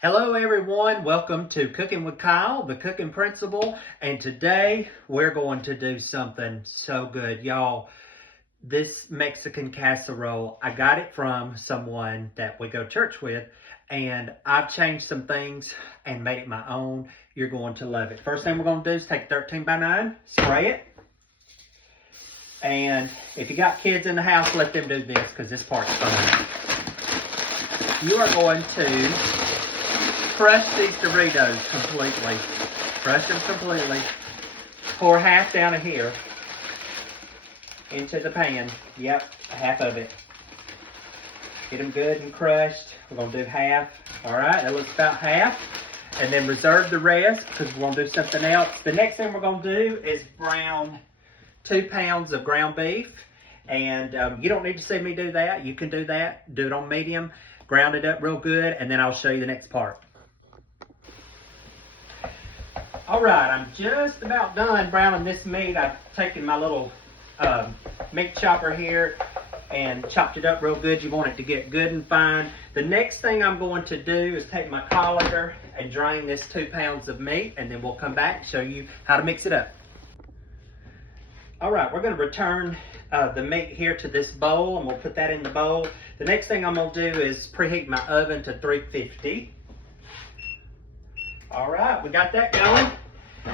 Hello everyone, welcome to Cooking with Kyle, the cooking principal, and today we're going to do something so good. Y'all, this Mexican casserole, I got it from someone that we go to church with, and I've changed some things and made it my own. You're going to love it. First thing we're going to do is take 13 by 9, spray it, and if you got kids in the house, let them do this because this part's fun. You are going to crush these Doritos completely. Crush them completely. Pour half down of here into the pan. Yep, half of it. Get them good and crushed. We're going to do half. Alright, that looks about half. And then reserve the rest because we're going to do something else. The next thing we're going to do is brown 2 pounds of ground beef. And you don't need to see me do that. You can do that. Do it on medium. Ground it up real good. And then I'll show you the next part. All right, I'm just about done browning this meat. I've taken my little meat chopper here and chopped it up real good. You want it to get good and fine. The next thing I'm going to do is take my colander and drain this 2 pounds of meat, and then we'll come back and show you how to mix it up. All right, we're going to return the meat here to this bowl, and we'll put that in the bowl. The next thing I'm going to do is preheat my oven to 350. All right, we got that going.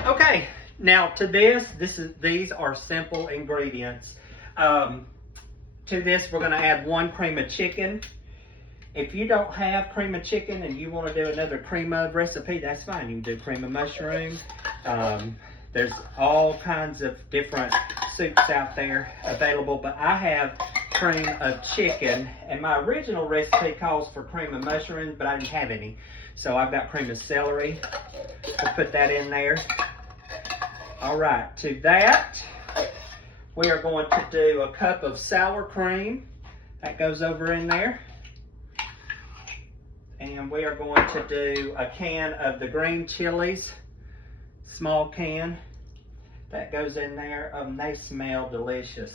Okay, now to these are simple ingredients. To this, we're gonna add 1 cream of chicken. If you don't have cream of chicken and you wanna do another cream of recipe, that's fine. You can do cream of mushroom. There's all kinds of different soups out there available, but I have cream of chicken, and my original recipe calls for cream of mushrooms, but I didn't have any. So I've got cream of celery. We'll put that in there. All right, to that, we are going to do a cup of sour cream. That goes over in there. And we are going to do a can of the green chilies, small can. That goes in there. They smell delicious.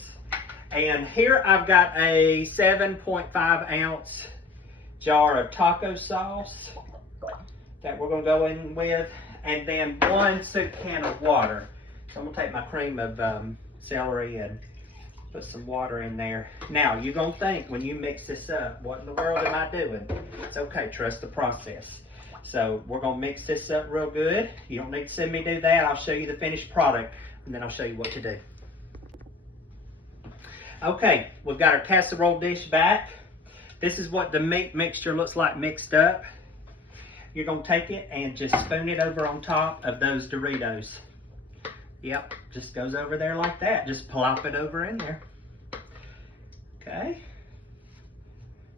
And here I've got a 7.5 ounce jar of taco sauce that we're going to go in with, and then 1 soup can of water. So I'm going to take my cream of celery and put some water in there. Now, you're going to think when you mix this up, what in the world am I doing? It's okay, trust the process. So we're going to mix this up real good. You don't need to see me do that. I'll show you the finished product, and then I'll show you what to do. Okay, we've got our casserole dish back. This is what the meat mixture looks like mixed up. You're going to take it and just spoon it over on top of those Doritos. Yep, just goes over there like that. Just plop it over in there. Okay.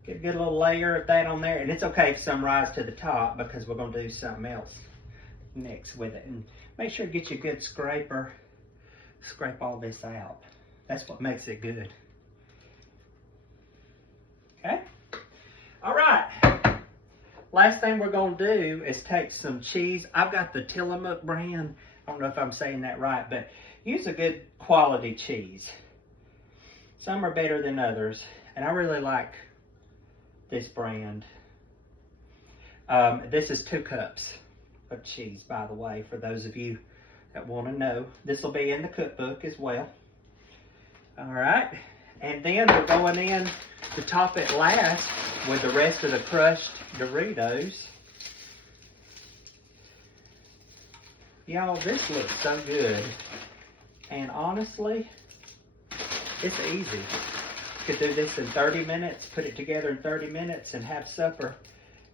Get a good little layer of that on there. And it's okay if some rise to the top because we're going to do something else next with it. And make sure to get you a good scraper. Scrape all this out. That's what makes it good. Okay. All right. Last thing we're going to do is take some cheese. I've got the Tillamook brand. I don't know if I'm saying that right, but use a good quality cheese. Some are better than others, and I really like this brand. This is 2 cups of cheese, by the way, for those of you that want to know. This will be in the cookbook as well. All right, and then we're going in to top it last with the rest of the crushed Doritos. Y'all, this looks so good. And honestly, it's easy. You could do this in 30 minutes, put it together in 30 minutes and have supper.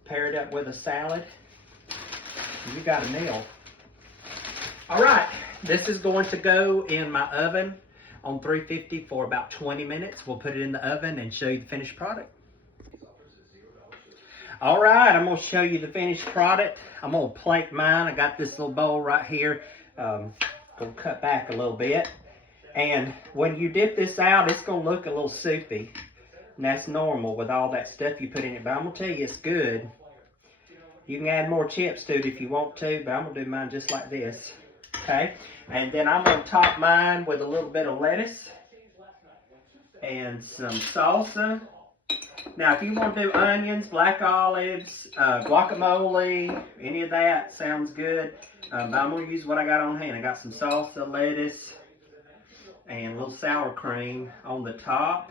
Pair it up with a salad. You got a meal. All right, this is going to go in my oven on 350 for about 20 minutes. We'll put it in the oven and show you the finished product. All right, I'm going to show you the finished product. I'm going to plate mine. I got this little bowl right here. Going to cut back a little bit. And when you dip this out, it's going to look a little soupy. And that's normal with all that stuff you put in it. But I'm going to tell you, it's good. You can add more chips to it if you want to, but I'm going to do mine just like this. Okay? And then I'm going to top mine with a little bit of lettuce and some salsa Now, if you want to do onions, black olives, guacamole, any of that sounds good. But I'm going to use what I got on hand. I got some salsa, lettuce, and a little sour cream on the top.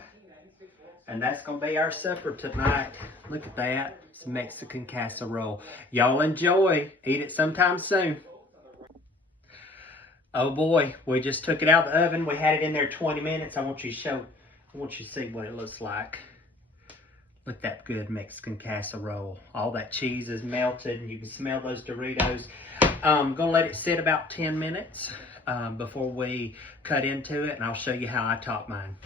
And that's going to be our supper tonight. Look at that. It's Mexican casserole. Y'all enjoy. Eat it sometime soon. Oh boy, we just took it out of the oven. We had it in there 20 minutes. I want you to see what it looks like. Look at that good Mexican casserole. All that cheese is melted and you can smell those Doritos. I'm gonna let it sit about 10 minutes before we cut into it, and I'll show you how I top mine.